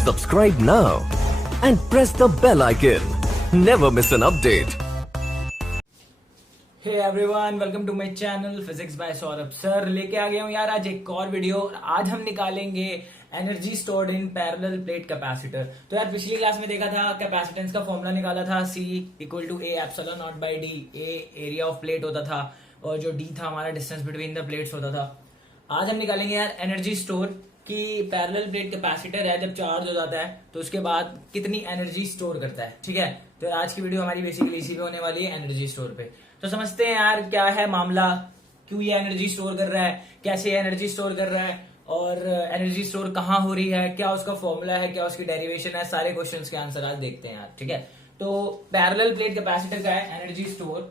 Subscribe now and press the bell icon. Never miss an update. Hey everyone, welcome to my channel physics by Saurabh sir. लेके आ गया हूँ यार आज एक और वीडियो। आज हम निकालेंगे energy stored in parallel plate capacitor. तो यार पिछली क्लास में देखा था कैपेसिटेंस का फॉर्मूला निकाला था, C equal to A epsilon not by D. A area of plate होता था और जो डी था हमारा डिस्टेंस बिटवीन द प्लेट्स होता था। आज हम निकालेंगे यार एनर्जी स्टोर कि पैरेलल प्लेट कैपेसिटर है, जब चार्ज हो जाता है तो उसके बाद कितनी एनर्जी स्टोर करता है। ठीक है, तो आज की वीडियो हमारी बेसिकली इसी पे होने वाली है, एनर्जी स्टोर पे। तो समझते हैं यार क्या है मामला, क्यों ये एनर्जी स्टोर कर रहा है, कैसे एनर्जी स्टोर कर रहा है और एनर्जी स्टोर कहाँ हो रही है, क्या उसका फॉर्मूला है, क्या उसकी डेरिवेशन है। सारे क्वेश्चंस के आंसर आज देखते हैं यार। ठीक है, तो पैरेलल प्लेट कैपेसिटर का है एनर्जी स्टोर,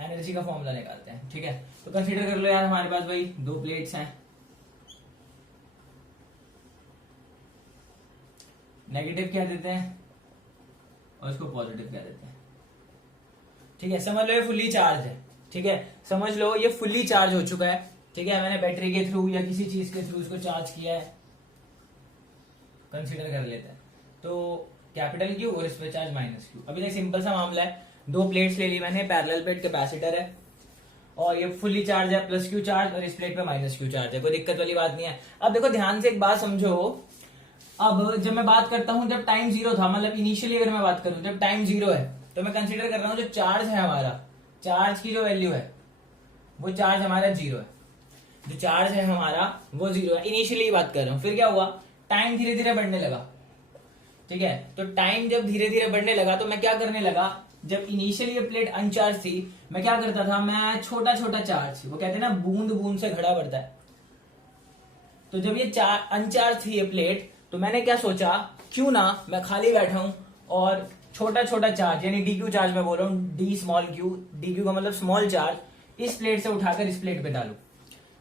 एनर्जी का फॉर्मूला निकालते हैं। ठीक है, तो कंसीडर कर लो यार हमारे पास भाई दो प्लेट्स हैं, नेगेटिव क्या देते हैं और इसको पॉजिटिव क्या देते हैं। ठीक है, समझ लो ये फुल्ली चार्ज है। ठीक है, समझ लो ये फुल्ली चार्ज हो चुका है। ठीक है, मैंने बैटरी के थ्रू या किसी चीज के थ्रू इसको चार्ज किया है, कंसीडर कर लेते हैं। तो कैपिटल क्यू और इस पे चार्ज माइनस क्यू। अभी तक सिंपल सा मामला है, दो प्लेट्स ले ली मैंने, पैरेलल प्लेट कैपेसिटर है और ये फुल्ली चार्ज है, प्लस क्यू चार्ज, और इस प्लेट पे माइनस क्यू चार्ज है। कोई दिक्कत वाली बात नहीं है। अब देखो ध्यान से एक बात समझो, अब जब मैं बात करता हूं जब टाइम जीरो था, मतलब इनिशियली अगर मैं बात करूं जब टाइम जीरो है, तो मैं कंसीडर कर रहा हूं जो चार्ज है हमारा, चार्ज की जो वैल्यू है वो चार्ज हमारा जीरो है। जो चार्ज है हमारा वो जीरो है, इनिशियली बात कर रहा हूं। फिर क्या हुआ, टाइम धीरे धीरे बढ़ने लगा। ठीक है, तो टाइम जब धीरे धीरे बढ़ने लगा तो मैं क्या करने लगा, जब इनिशियली ये प्लेट अनचार्ज थी मैं क्या करता था, मैं छोटा छोटा चार्ज, वो कहते हैं ना बूंद बूंद से घड़ा बढ़ता है, तो जब ये अनचार्ज थी ये प्लेट, तो मैंने क्या सोचा, क्यों ना मैं खाली बैठा हूं और छोटा छोटा चार्ज यानी डी क्यू चार्ज मैं बोल रहा हूं, D small Q, D Q का मतलब स्मॉल चार्ज, इस प्लेट से उठाकर इस प्लेट पे डालू।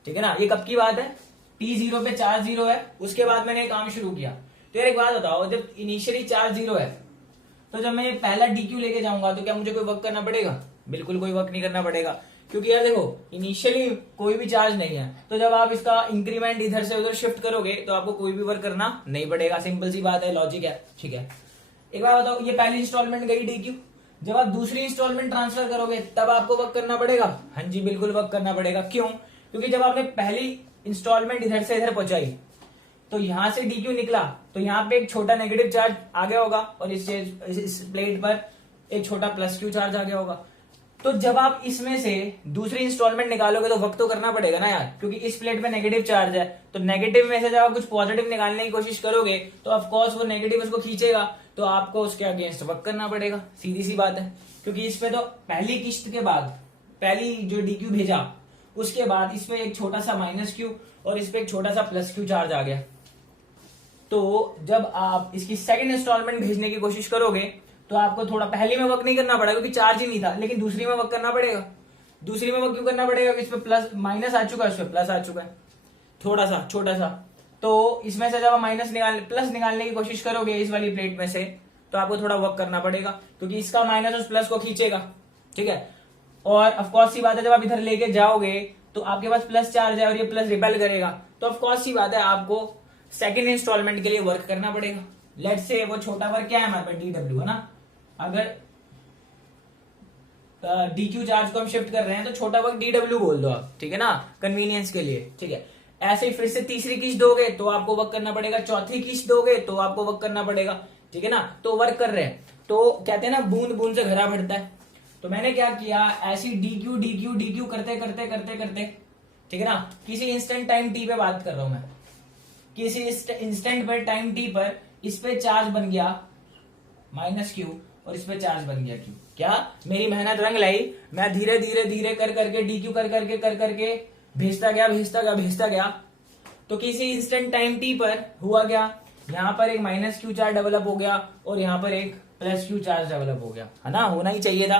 ठीक है ना, ये कब की बात है, टी जीरो पे चार्ज जीरो है, उसके बाद मैंने काम शुरू किया। तो यार एक बात बताओ, जब इनिशियली चार्ज जीरो है तो जब मैं ये पहला डी क्यू लेके जाऊंगा तो क्या मुझे कोई वर्क करना पड़ेगा? बिल्कुल कोई वर्क नहीं करना पड़ेगा, क्योंकि यार देखो इनिशियली कोई भी चार्ज नहीं है, तो जब आप इसका इंक्रीमेंट इधर से उधर शिफ्ट करोगे तो आपको कोई भी वर्क करना नहीं पड़ेगा। सिंपल सी बात है, लॉजिक है। ठीक है, एक बार बताओ, ये पहली इंस्टॉलमेंट गई डी क्यू, जब आप दूसरी इंस्टॉलमेंट ट्रांसफर करोगे तब आपको वर्क करना पड़ेगा। हाँ जी, बिल्कुल वर्क करना पड़ेगा। क्यों? क्योंकि जब आपने पहली इंस्टॉलमेंट इधर से इधर पहुंचाई तो यहां से डी क्यू निकला तो यहाँ पे एक छोटा नेगेटिव चार्ज आ गया होगा और इस प्लेट पर एक छोटा प्लस क्यू चार्ज आ गया होगा। तो जब आप इसमें से दूसरी इंस्टॉलमेंट निकालोगे तो वक्त तो करना पड़ेगा ना यार, क्योंकि इस प्लेट पे नेगेटिव चार्ज है, तो नेगेटिव में से जब आप कुछ पॉजिटिव निकालने की कोशिश करोगे तो ऑफकोर्स वो नेगेटिव उसको खींचेगा, तो आपको उसके अगेंस्ट वर्क करना पड़ेगा। सीधी सी बात है, क्योंकि इस पे तो पहली किस्त के बाद, पहली जो डी क्यू भेजा उसके बाद इस पे एक छोटा सा माइनस क्यू और इस पे एक छोटा सा प्लस क्यू चार्ज आ गया। तो जब आप इसकी सेकंड इंस्टॉलमेंट भेजने की कोशिश करोगे तो आपको थोड़ा पहली में वर्क नहीं करना पड़ेगा क्योंकि चार्ज ही नहीं था, लेकिन दूसरी में वर्क करना पड़ेगा। दूसरी में वर्क क्यों करना पड़ेगा, इस पे प्लस माइनस आ चुका है, इस पे प्लस आ चुका है, थोड़ा सा छोटा सा। तो इसमें से जब आप प्लस निकालने की कोशिश करोगे इस वाली प्लेट में से, तो आपको थोड़ा वर्क करना पड़ेगा क्योंकि इसका माइनस उस प्लस को खींचेगा। ठीक है, और ऑफकोर्स सी बात है, जब आप इधर लेके जाओगे तो आपके पास प्लस चार्ज है और ये प्लस रिपेल करेगा, तो ऑफकोर्स सी बात है आपको सेकेंड इंस्टॉलमेंट के लिए वर्क करना पड़ेगा। लेट्स से वो छोटा वर्क क्या है हमारे पास, डी डब्ल्यू है ना। अगर डी क्यू चार्ज को हम शिफ्ट कर रहे हैं तो छोटा वर्क डी डब्ल्यू बोल दो आप, ठीक है ना, कन्वीनियंस के लिए। ठीक है, ऐसे ही फिर से तीसरी किस्त दोगे तो आपको वर्क करना पड़ेगा, चौथी किस्त दोगे तो आपको वर्क करना पड़ेगा। ठीक है ना, तो वर्क कर रहे हैं, तो कहते हैं ना बूंद बूंद से घड़ा भरता है। तो मैंने क्या किया, ऐसी D Q D Q D Q करते करते करते करते, ठीक है ना, किसी इंस्टेंट टाइम टी पे बात कर रहा हूं मैं, किसी इंस्टेंट पर टाइम टी पर इस पे चार्ज बन गया माइनस क्यू और इस पे चार्ज बन गया क्यू। क्या मेरी मेहनत रंग लाई, मैं धीरे धीरे धीरे कर करके डी क्यू कर करके भेजता गया। तो किसी इंस्टेंट टाइम टी पर हुआ क्या, यहाँ पर एक माइनस क्यू चार्ज डेवलप हो गया और यहाँ पर एक प्लस क्यू चार्ज डेवलप हो गया, है ना, होना ही चाहिए था।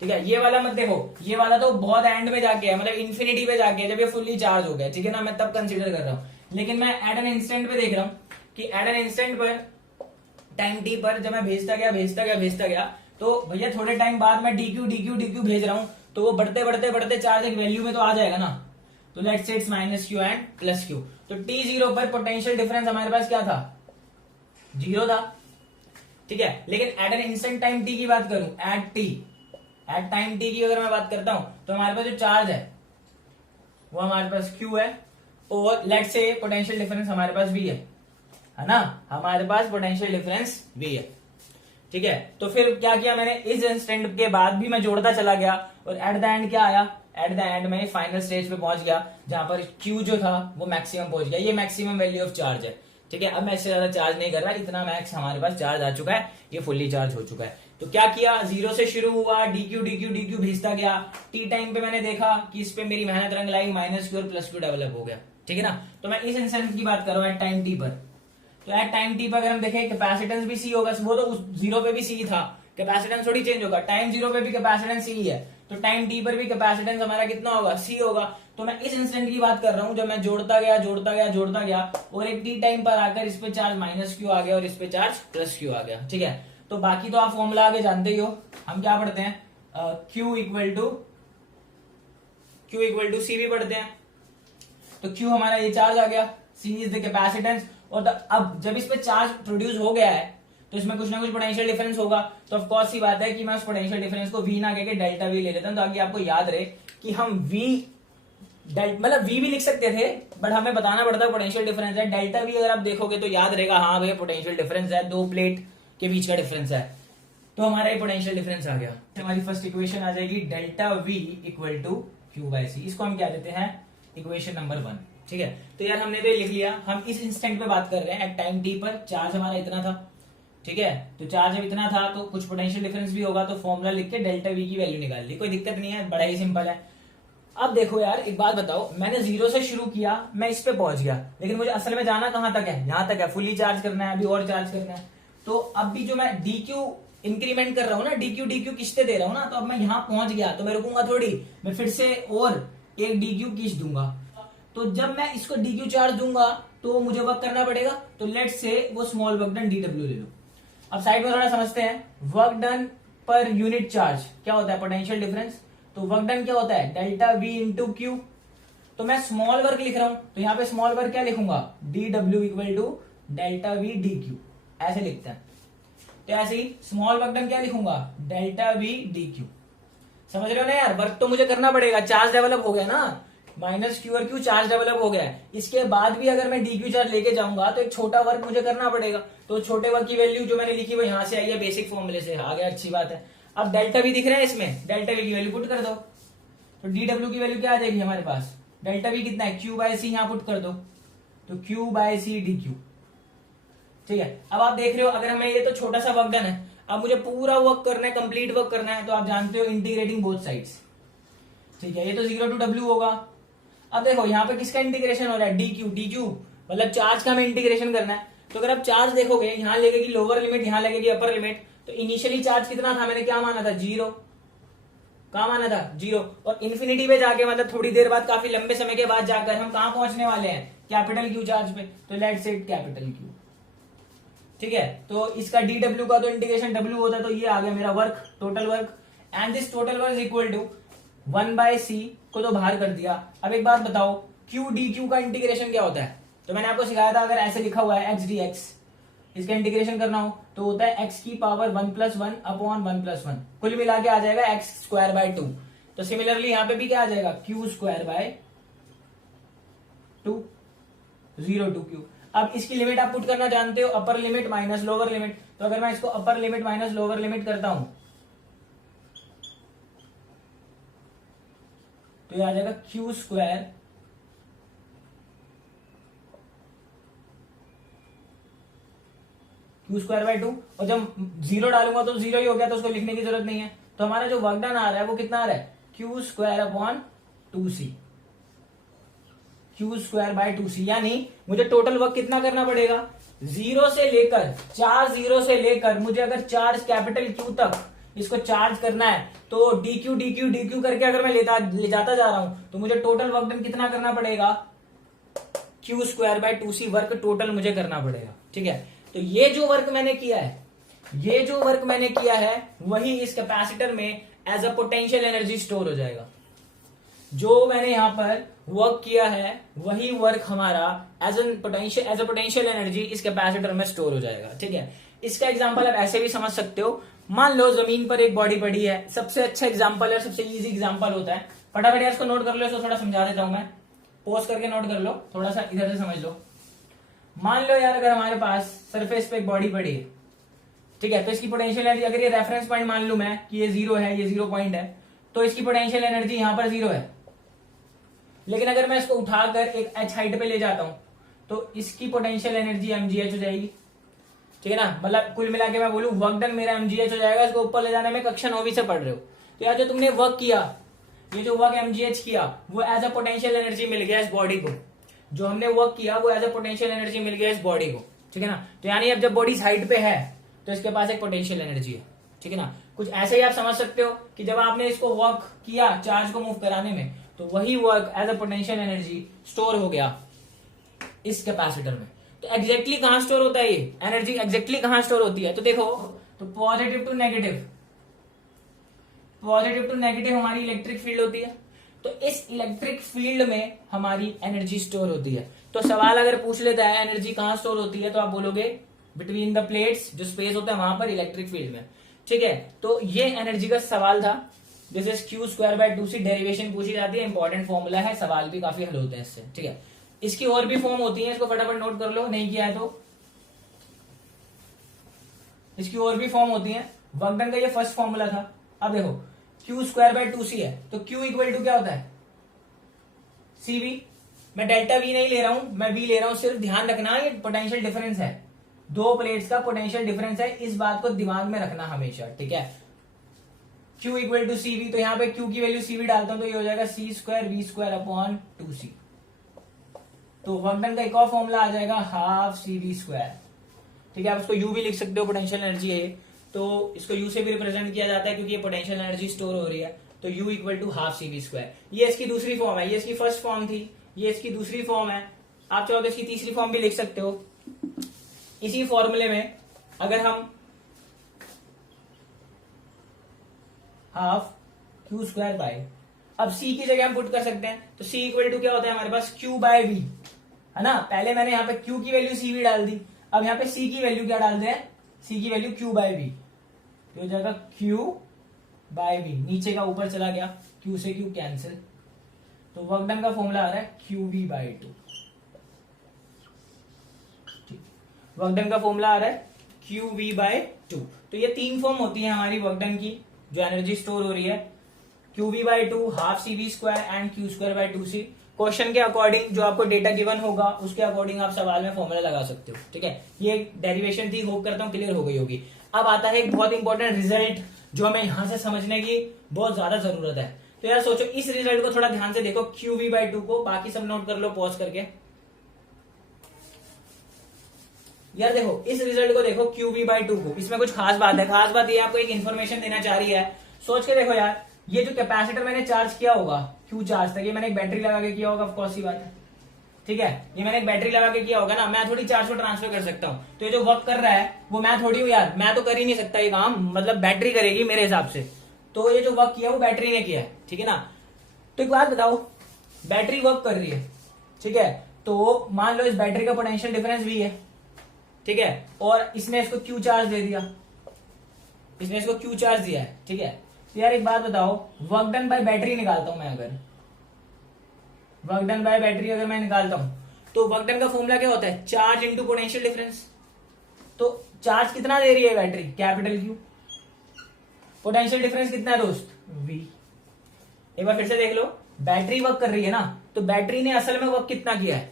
ठीक है, ये वाला मत देखो, ये वाला तो बहुत एंड में जाके है, मतलब इन्फिनिटी पे जाके है, जब ये फुल्ली चार्ज हो गया। ठीक है ना, मैं तब कंसीडर कर रहा हूँ, लेकिन मैं एट एन इंस्टेंट पे देख रहा हूँ कि एट एन इंस्टेंट पर टाइम टी पर जब मैं भेजता गया तो भैया थोड़े टाइम बाद मैं डी क्यू भेज रहा हूँ, तो वो बढ़ते चार्ज एक वैल्यू में तो आ जाएगा ना। तो let's say it's minus Q and plus Q. तो t0 पर पोटेंशियल डिफरेंस हमारे पास क्या था, 0 था, ठीक है। लेकिन at an instant time t की बात करूं, एट टाइम t की अगर मैं बात करता हूं, तो हमारे पास जो चार्ज है वो हमारे पास q है, और लेट्स से पोटेंशियल डिफरेंस हमारे पास v है ना, हमारे पास पोटेंशियल डिफरेंस v है, ठीक है। तो फिर क्या किया मैंने, इस इंस्टेंट के बाद भी मैं जोड़ता चला गया, और एट द एंड क्या आया, एट द एंड में फाइनल स्टेज पे पहुंच गया जहां पर Q जो था वो मैक्सिमम पहुंच गया। ये मैक्सिमम वैल्यू ऑफ चार्ज है, ठीक है। अब मैं इससे ज्यादा चार्ज नहीं कर रहा, इतना मैक्स हमारे पास चार्ज आ चुका है, ये फुल्ली चार्ज हो चुका है। तो क्या किया, 0 से शुरू हुआ, dq भेजता गया, टी टाइम पे मैंने देखा कि इस पे मेरी मेहनत रंग लाई, माइनस क्यू और प्लस क्यू डेवलप हो गया, ठीक है ना। तो मैं इस इंस्टेंट की बात कर रहा हूं एट टाइम टी पर। तो एट टाइम टी पर अगर हम देखें कैपेसिटेंस भी सी होगा, वो तो उस 0 पे भी सी था, कैपेसिटेंस थोड़ी चेंज होगा, टाइम 0 पे भी कैपेसिटेंस सी है, तो टाइम टी पर भी कैपेसिटेंस हमारा कितना होगा, सी होगा। तो मैं इस इंस्टेंट की बात कर रहा हूं जब मैं जोड़ता गया और एक टी टाइम पर आकर इस पे चार्ज माइनस क्यू आ गया और इस पे चार्ज प्लस क्यू आ गया, ठीक है। तो बाकी तो आप फॉर्मूला आगे जानते ही हो, हम क्या पढ़ते हैं, Q इक्वल टू सी भी पढ़ते हैं। तो Q हमारा ये चार्ज आ गया, C इज द कैपेसिटेंस, और अब जब इस पे चार्ज प्रोड्यूस हो गया है तो इसमें कुछ ना कुछ पोटेंशियल डिफरेंस होगा। तो ऑफ कोर्स सी बात है कि मैं उस पोटेंशियल डिफरेंस को V ना कहकर डेल्टा V ले लेता हूं, ताकि आपको याद रहे कि हम मतलब V भी लिख सकते थे, बट हमें बताना पड़ता है पोटेंशियल डिफरेंस है। डेल्टा V अगर आप देखोगे तो याद रहेगा, हाँ भैया पोटेंशियल डिफरेंस है, दो प्लेट के बीच का डिफरेंस है, तो हमारा ये पोटेंशियल डिफरेंस आ गया। हमारी फर्स्ट इक्वेशन आ जाएगी delta V equal to Q by C, इसको हम क्या देते हैं, इक्वेशन नंबर 1, ठीक है। तो यार हमने तो ये लिख लिया, हम इस इंस्टेंट पे बात कर रहे हैं, एट टाइम टी पर चार्ज हमारा इतना था, ठीक है। तो चार्ज जब इतना था तो कुछ पोटेंशियल डिफरेंस भी होगा, तो फॉर्मूला लिख के डेल्टा V की वैल्यू निकाल ली, कोई दिक्कत नहीं है, बड़ा ही सिंपल है। अब देखो यार एक बात बताओ, मैंने 0 से शुरू किया, मैं इस पे पहुंच गया, लेकिन मुझे असल में जाना कहां तक है, यहां तक है, फुली चार्ज करना है, अभी और चार्ज करना है। तो अब भी जो मैं dq इंक्रीमेंट कर रहा हूं ना, dq किस्ते दे रहा हूं ना, तो अब मैं यहां पहुंच गया तो मैं रुकूंगा थोड़ी, मैं फिर से और एक dq किस दूंगा। तो जब मैं इसको dq चार्ज दूंगा तो मुझे वर्क करना पड़ेगा, तो लेट्स से वो स्मॉल वर्क डन dw ले लो। अब साइड में थोड़ा समझते हैं, वर्क डन पर यूनिट चार्ज क्या होता है, पोटेंशियल डिफरेंस। तो वर्क डन क्या होता है, डेल्टा V इंटू क्यू। तो मैं स्मॉल वर्क लिख रहा हूं, तो यहाँ पे स्मॉल वर्क क्या लिखूंगा, dw equal to delta V dq, ऐसे लिखते हैं। तो ऐसे ही स्मॉल वर्क डन क्या लिखूंगा, डेल्टा V dq। समझ रहे हो ना यार, वर्क तो मुझे करना पड़ेगा, चार्ज डेवलप हो गया ना, माइनस क्यू और क्यू चार्ज डेवलप हो गया है, इसके बाद भी अगर मैं dq चार्ज लेके जाऊंगा तो एक छोटा वर्क मुझे करना पड़ेगा। तो छोटे वर्क की वैल्यू जो मैंने लिखी वो यहाँ से आई है, बेसिक फॉर्मूले से आ गया, अच्छी बात है। अब डेल्टा V दिख रहा है इसमें, डेल्टा V की वैल्यू पुट कर दो, तो dw की वैल्यू क्या आ जाएगी हमारे पास, डेल्टा V कितना है, q बाय सी, यहाँ पुट कर दो, तो q बाय सी dq, ठीक है। अब आप देख रहे हो, अगर हमें ये तो छोटा सा वर्क डन है, अब मुझे पूरा वर्क करना है, कंप्लीट वर्क करना है, तो आप जानते हो इंटीग्रेटिंग बोथ साइड्स, ठीक है। ये तो 0 टू w होगा। अब देखो यहाँ पे किसका इंटीग्रेशन हो रहा है, dq मतलब चार्ज का हमें इंटीग्रेशन करना है। तो अगर आप चार्ज देखोगे, यहाँ लगेगी लोअर लिमिट, यहाँ लगेगी अपर लिमिट, तो इनिशियली चार्ज कितना था, मैंने क्या माना था, 0, कहा माना था 0, और इन्फिनिटी पे जाके मतलब थोड़ी देर बाद, काफी लंबे समय के बाद जाकर हम कहां पहुंचने वाले हैं, कैपिटल Q चार्ज पे। तो लेट्स से कैपिटल Q, ठीक है। तो इसका dw का तो इंटीग्रेशन w होता है, तो ये आ गया मेरा work, total work, and this total work equal to 1/c को तो बाहर कर दिया। अब एक बात बताओ, q dq का इंटीग्रेशन क्या होता है, तो मैंने आपको सिखाया था, अगर ऐसे लिखा हुआ है x dx, इसका इंटीग्रेशन करना हो तो होता है x की पावर 1 + 1 अपॉन 1 + 1, कुल मिला के आ जाएगा x²/2। तो सिमिलरली यहाँ पे भी क्या आ जाएगा, q²/2, 0 टू q। अब इसकी लिमिट आप पुट करना जानते हो, upper limit minus lower limit. तो अगर मैं इसको upper limit minus lower limit करता हूं तो ये आ जाएगा q²/2, और जब 0 डालूंगा तो 0 ही हो गया, तो उसको लिखने की जरूरत नहीं है। तो हमारा जो वर्क डन आ रहा है वो कितना आ रहा है, q²/2c, q²/2c, यानी मुझे टोटल वर्क कितना करना पड़ेगा, 0 से लेकर, चार्ज 0 से लेकर मुझे अगर चार्ज कैपिटल Q तक इसको चार्ज करना है, तो dq करके अगर मैं ले जाता जा रहा हूं, तो मुझे टोटल वर्क डन कितना करना पड़ेगा, q²/2c वर्क टोटल मुझे करना पड़ेगा, ठीक है। तो ये जो वर्क मैंने किया है, वही इस कैपेसिटर में as a potential energy store हो जाएगा। जो मैंने यहाँ पर वर्क किया है वही वर्क हमारा एज अ पोटेंशियल एनर्जी इस कैपेसिटर में स्टोर हो जाएगा। ठीक है, इसका एग्जांपल आप ऐसे भी समझ सकते हो। मान लो जमीन पर एक बॉडी पड़ी है, सबसे अच्छा एग्जांपल है, सबसे इजी एग्जांपल होता है। फटाफट यार इसको नोट कर लो, इसको थोड़ा समझा देता हूं मैं। पॉज करके नोट कर लो, थोड़ा सा इधर से समझ लो। मान लो यार अगर हमारे पास सरफेस पे एक बॉडी पड़ी है, ठीक है, तो इसकी पोटेंशियल एनर्जी, अगर ये रेफरेंस पॉइंट मान लू मैं कि ये 0 है, ये 0 पॉइंट है, तो इसकी पोटेंशियल एनर्जी यहां पर 0 है। लेकिन अगर मैं इसको उठाकर एक h हाइट पे ले जाता हूं तो इसकी पोटेंशियल एनर्जी mgh हो जाएगी। ठीक है ना, मतलब कुल मिला के मैं बोलूं वर्क डन मेरा mgh हो जाएगा। इसको ऊपर ले जाने में कक्षा 9वीं से पढ़ रहे हो, तो यार जो तुमने वर्क किया, ये जो वर्क mgh किया वो एज अ पोटेंशियल एनर्जी मिल गया इस बॉडी को। जो हमने वर्क किया वो एज अ पोटेंशियल एनर्जी मिल गया इस बॉडी को। ठीक है ना, तो यानी अब जब बॉडी हाइट पे है तो इसके पास एक पोटेंशियल एनर्जी है। ठीक है ना, कुछ ऐसे ही आप समझ सकते हो कि जब आपने इसको वर्क किया चार्ज को मूव कराने में, तो वही work as a potential energy store हो गया इस कैपेसिटर में। तो एग्जैक्टली कहां स्टोर होता है ये एनर्जी, एग्जैक्टली कहां स्टोर होती है? तो देखो, तो पॉजिटिव टू नेगेटिव हमारी इलेक्ट्रिक फील्ड होती है। तो इस इलेक्ट्रिक फील्ड में हमारी एनर्जी स्टोर होती है। तो सवाल अगर पूछ लेता है एनर्जी कहां स्टोर होती है, तो आप बोलोगे बिटवीन द प्लेट्स, जो स्पेस होता है वहां पर इलेक्ट्रिक फील्ड में। ठीक है, तो ये एनर्जी का सवाल था। This is Q²/2C। डेरिवेशन पूछी जाती है, इंपॉर्टेंट फॉर्मूला है, सवाल भी काफी हल होते हैं इससे। ठीक है, इसकी और भी फॉर्म होती है, इसको फटाफट नोट कर लो, नहीं किया है तो। इसकी और भी फॉर्म होती है। वर्क डन का ये फर्स्ट फॉर्मूला था। अब देखो Q²/2C है, तो Q इक्वल टू क्या होता है? CV। मैं डेल्टा V नहीं ले रहा हूं, मैं V ले रहा हूं। सिर्फ ध्यान रखना ये पोटेंशियल डिफरेंस है, दो प्लेट्स का पोटेंशियल डिफरेंस है, इस बात को दिमाग में रखना हमेशा। ठीक है, Q इक्वल टू CV, तो यहां पे Q की वैल्यू CV डालता हूं तो ये हो जाएगा C²V²/2C। तो वर्क डन का एक और फॉर्मूला आ जाएगा 12CV²। ठीक है, आप उसको U भी लिख सकते हो, पोटेंशियल एनर्जी है, तो इसको U से भी रिप्रेजेंट किया जाता है क्योंकि ये पोटेंशियल एनर्जी स्टोर हो रही है। तो U इक्वल टू 12CV²। ये इसकी दूसरी फॉर्म है, ये इसकी फर्स्ट फॉर्म थी, ये इसकी दूसरी फॉर्म है। आप चाहो तो इसकी तीसरी फॉर्म भी लिख सकते हो। इसी फॉर्मूले में अगर हम हाफ Q², अब C की जगह हम पुट कर सकते हैं, तो C इक्वल टू क्या होता है हमारे पास? Q/V, है ना। पहले मैंने यहाँ पे Q की वैल्यू CV डाल दी, अब यहाँ पे C की वैल्यू क्या डालते हैं? C की वैल्यू Q/V, तो हो जाएगा Q/V। नीचे का ऊपर चला गया, Q से Q कैंसिल, तो वर्क डन का फॉर्मूला आ रहा है QV/2। वर्क डन का फॉर्मूला आ रहा है QV/2। तो ये तीन फॉर्म होती है हमारी वर्क डन की, जो एनर्जी स्टोर हो रही है, QV/2, 12CV² and Q²/2C। Question के अकॉर्डिंग जो आपको डेटा गिवन होगा उसके अकॉर्डिंग आप सवाल में फॉर्मूला लगा सकते हो। ठीक है, ये एक डेरिवेशन थी, होप करता हूं क्लियर हो गई होगी। अब आता है एक बहुत इंपॉर्टेंट रिजल्ट जो हमें यहां से समझने की बहुत ज्यादा जरूरत है। तो यार सोचो, इस रिजल्ट को थोड़ा ध्यान से देखो, QV/2 को, बाकी सब नोट कर लो पॉज करके। यार देखो, इस रिजल्ट को देखो, QV/2 को। इसमें कुछ खास बात है, खास बात ये आपको एक इन्फॉर्मेशन देना चाह रही है। सोच के देखो यार, ये जो कैपेसिटर मैंने चार्ज किया होगा Q चार्ज तक, ये मैंने एक बैटरी लगा के किया होगा, ऑफकोर्स ही बात है। ठीक है, ये मैंने एक बैटरी लगा के किया होगा ना, मैं थोड़ी चार्ज को ट्रांसफर कर सकता हूँ। तो ये जो वर्क कर रहा है वो मैं थोड़ी हूँ यार, मैं तो कर ही नहीं सकता ये काम, मतलब बैटरी करेगी मेरे हिसाब से। तो ये जो वर्क किया वो बैटरी ने किया है। ठीक है ना, तो एक बात बताओ, बैटरी वर्क कर रही है, ठीक है, तो मान लो इस बैटरी का पोटेंशियल डिफरेंस भी है, ठीक है, और इसने इसको Q चार्ज दे दिया, इसने इसको Q चार्ज दिया है। ठीक है, तो यार एक बात बताओ, वर्क डन बाय बैटरी निकालता हूं मैं, अगर वर्क डन बाय बैटरी अगर मैं निकालता हूं, तो वर्क डन का फॉर्मूला क्या होता है? Charge into potential difference. तो चार्ज कितना दे रही है battery? Capital Q। Potential difference कितना है दोस्त? V। एक बार फिर से देख लो, बैटरी वर्क कर रही है ना, तो बैटरी ने असल में वर्क कितना किया है?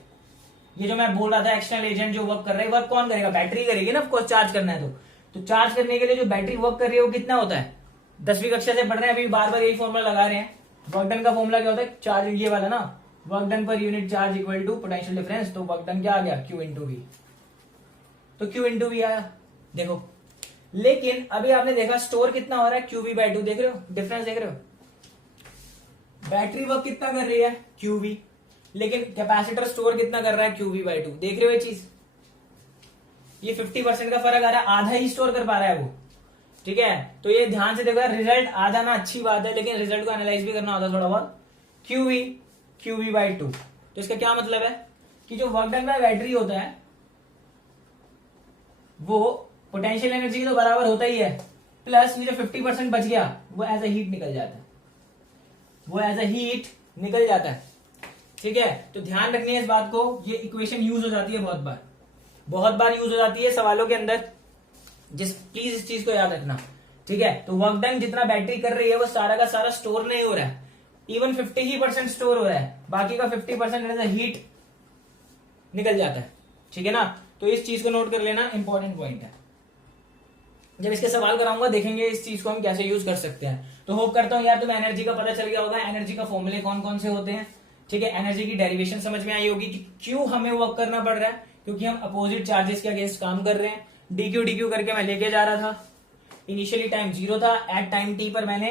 ये जो मैं बोल रहा था एक्सटर्नल एजेंट जो वर्क कर रहा है, वर्क कौन करेगा? बैटरी करेगी ना, ऑफकोर्स, चार्ज करना है तो चार्ज करने के लिए जो बैटरी वर्क कर रही है वो कितना होता है? 10वीं कक्षा से पढ़ रहे हैं, अभी बार बार यही फॉर्मूला लगा रहे हैं। वर्क डन का फॉर्मूला क्या होता है? चार्ज, ये वाला ना, वर्क डन पर unit charge equal to potential difference. तो वर्क डन क्या आ गया? Q into V। तो Q इंटू V आया, देखो। लेकिन अभी आपने देखा स्टोर कितना हो रहा है? QV/2। देख रहे हो डिफरेंस? देख रहे हो बैटरी वर्क कितना कर रही है? QV, लेकिन कैपेसिटर स्टोर कितना कर रहा है? QV/2। देख रहे हो ये चीज? ये 50% का फर्क आ रहा है, आधा ही स्टोर कर पा रहा है वो। ठीक है, तो ये ध्यान से देखो, रिजल्ट आ जाना अच्छी बात है, लेकिन रिजल्ट को एनालाइज भी करना होता है थोड़ा बहुत। QV/2। तो इसका क्या मतलब है कि जो वर्क डन बाय बैटरी होता है वो पोटेंशियल एनर्जी तो बराबर होता ही है, प्लस ये जो 50% बच गया वो एज अ हीट निकल जाता है, वो एज अ हीट निकल जाता है। ठीक है, तो ध्यान रखनी है इस बात को, ये इक्वेशन यूज हो जाती है बहुत बार यूज हो जाती है सवालों के अंदर, प्लीज इस चीज को याद रखना। ठीक है, तो वर्क डन जितना बैटरी कर रही है वो सारा का सारा स्टोर नहीं हो रहा है, इवन 50% स्टोर हो रहा है, बाकी का 50% एज अ हीट निकल जाता है। ठीक है ना, तो इस चीज को नोट कर लेना, इंपॉर्टेंट पॉइंट है। जब इसके सवाल कराऊंगा देखेंगे इस चीज को हम कैसे यूज कर सकते हैं। तो होप करता हूं यार तुम्हें एनर्जी का पता चल गया होगा, एनर्जी का फॉर्मूले कौन कौन से होते हैं। ठीक है, एनर्जी की डेरिवेशन समझ में आई होगी कि क्यों हमें वर्क करना पड़ रहा है, क्योंकि हम अपोजिट चार्जेस के अगेंस्ट काम कर रहे हैं। डीक्यू करके मैं लेके जा रहा था, इनिशियली टाइम 0 था, एट टाइम t पर मैंने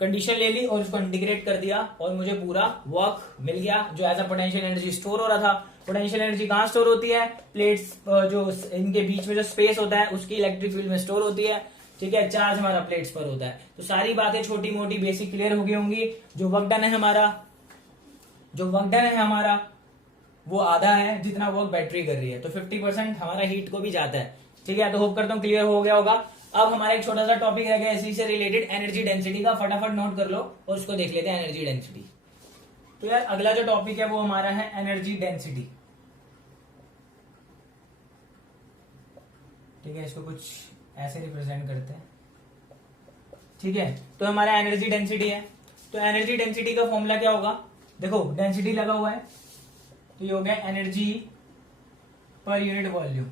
कंडीशन ले ली और उसको इंटीग्रेट कर दिया और मुझे पूरा वर्क मिल गया जो as a potential energy store हो रहा था। पोटेंशियल एनर्जी कहाँ स्टोर होती है, प्लेट्स जो इनके बीच में जो स्पेस होता है उसकी इलेक्ट्रिक फील्ड में स्टोर होती है। ठीक है, चार्ज हमारा प्लेट्स पर होता है। तो सारी बातें छोटी मोटी बेसिक क्लियर हो गई होंगी। जो वर्क डन है हमारा वो आधा है जितना वर्क बैटरी कर रही है, तो 50% हमारा हीट को भी जाता है। ठीक है, तो होप करता हूँ क्लियर हो गया होगा। अब हमारा एक छोटा सा टॉपिक रह गया इसी से रिलेटेड, एनर्जी डेंसिटी का, फटाफट नोट कर लो और उसको देख लेते हैं एनर्जी डेंसिटी। तो यार अगला जो टॉपिक है वो हमारा है एनर्जी डेंसिटी। ठीक है, इसको कुछ ऐसे रिप्रेजेंट करते हैं। ठीक है, तो हमारा एनर्जी डेंसिटी है, तो एनर्जी डेंसिटी का फॉर्मूला क्या होगा, देखो डेंसिटी लगा हुआ है तो ये हो गया energy per unit volume.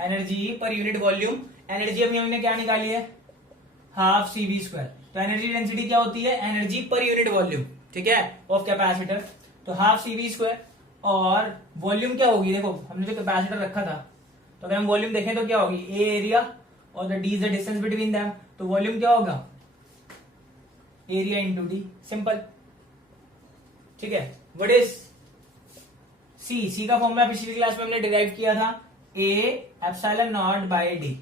Energy per unit volume, energy अभी हमने क्या निकाली है, हाफ CV²। तो एनर्जी डेंसिटी क्या होती है, एनर्जी पर यूनिट वॉल्यूम। ठीक है, ऑफ कैपेसिटर, तो हाफ CV²। और वॉल्यूम क्या होगी, देखो हमने जो कैपेसिटर रखा था तो अगर हम वॉल्यूम देखें तो क्या होगी, ए एरिया और the D is the distance between them. तो वॉल्यूम क्या होगा, एरिया इंटू डी, सिंपल। ठीक है, व्हाट इज सी का फॉर्मूला पिछली क्लास में हमने डिराइव किया था, A epsilon not by D.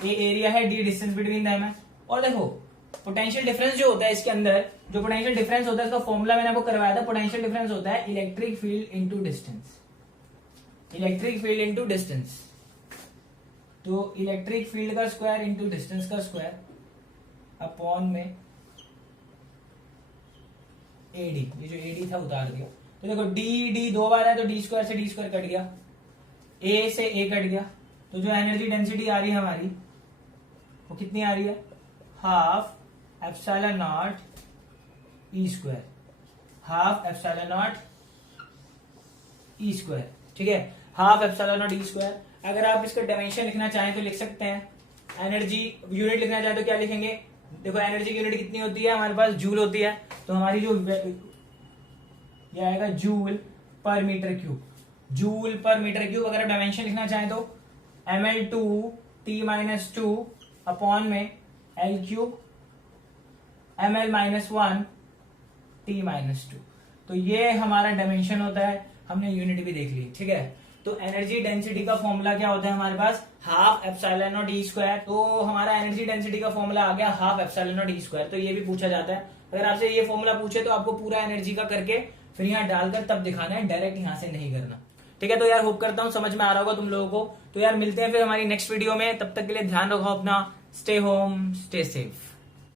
A area है, डी डिस्टेंस बिटवीन देम है। और देखो पोटेंशियल डिफरेंस जो होता है इसके अंदर, जो पोटेंशियल डिफरेंस होता है इसका फॉर्मूला मैंने आपको करवाया था। पोटेंशियल डिफरेंस होता है electric field into distance, electric field into distance. तो इलेक्ट्रिक फील्ड का स्क्वायर इंटू डिस्टेंस का स्क्वायर अपॉन में एडी, ये जो एडी था उतार दिया। तो देखो डी 2 बार है तो डी स्क्वायर से डी स्क्वायर कट गया, ए से ए कट गया। तो जो एनर्जी डेंसिटी आ रही है हमारी वो कितनी आ रही है, half epsilon not E², half epsilon not E²। ठीक है, हाफ एप्सिलॉन नॉट E²। अगर आप इसका डायमेंशन लिखना चाहें तो लिख सकते हैं, एनर्जी यूनिट लिखना चाहें तो क्या लिखेंगे, देखो एनर्जी की यूनिट कितनी होती है हमारे पास, जूल होती है। तो हमारी जो ये आएगा जूल पर मीटर क्यूब, जूल पर मीटर क्यूब। अगर आप डायमेंशन लिखना चाहें तो ml2T-2 अपॉन में L3 ml-1 T-2। तो ये हमारा डायमेंशन होता है, हमने यूनिट भी देख ली। ठीक है, तो एनर्जी डेंसिटी का फॉर्मूला क्या होता है हमारे पास, हाफ एप्सिलॉन नॉट E²। तो हमारा एनर्जी डेंसिटी का फॉर्मूला आ गया हाफ एप्सिलॉन नॉट E²। तो ये भी पूछा जाता है, अगर आपसे ये फॉर्मूला पूछे तो आपको पूरा एनर्जी का करके फिर यहाँ डालकर तब दिखाना है, डायरेक्ट यहाँ से नहीं करना। ठीक है, तो यार होप करता हूँ समझ में आ रहा होगा तुम लोगों को। तो यार मिलते हैं फिर हमारी नेक्स्ट वीडियो में, तब तक के लिए ध्यान रखो अपना, स्टे होम स्टे सेफ।